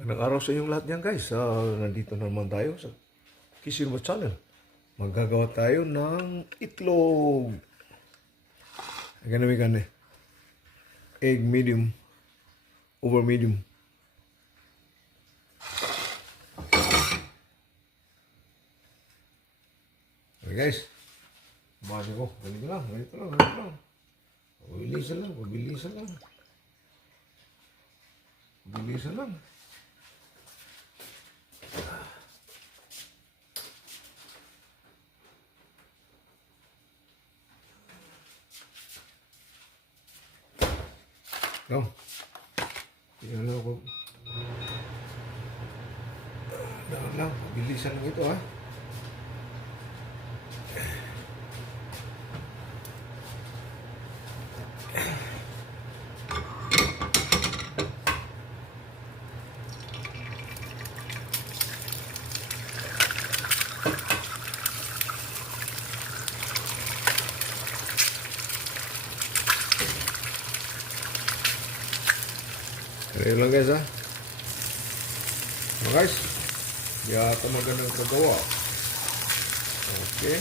Magandang araw sa inyong lahat yan guys. Nandito na naman tayo sa Kisirba Channel. Maggagawa tayo ng itlog. Ganun. Egg medium. Over medium. Okay guys. Bali ko. Ganito lang. Pabilisan lang. No. Tingnan lang ako. Dahan lang. Bilisan lang ito ha. Kaya lang guys ha. Mga guys. Di ata magandang kagawa. Okay.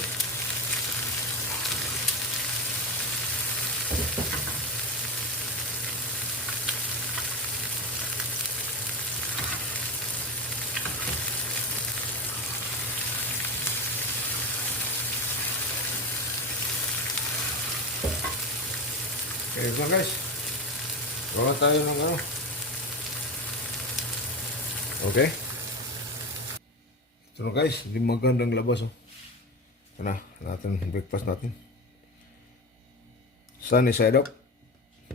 Kaya lang guys. Gawa tayo ng ano. Okay. Ito na guys, hindi magandang labas oh. Ito na, natin breakfast natin. Sunny side up.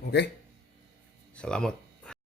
Okay. Salamat.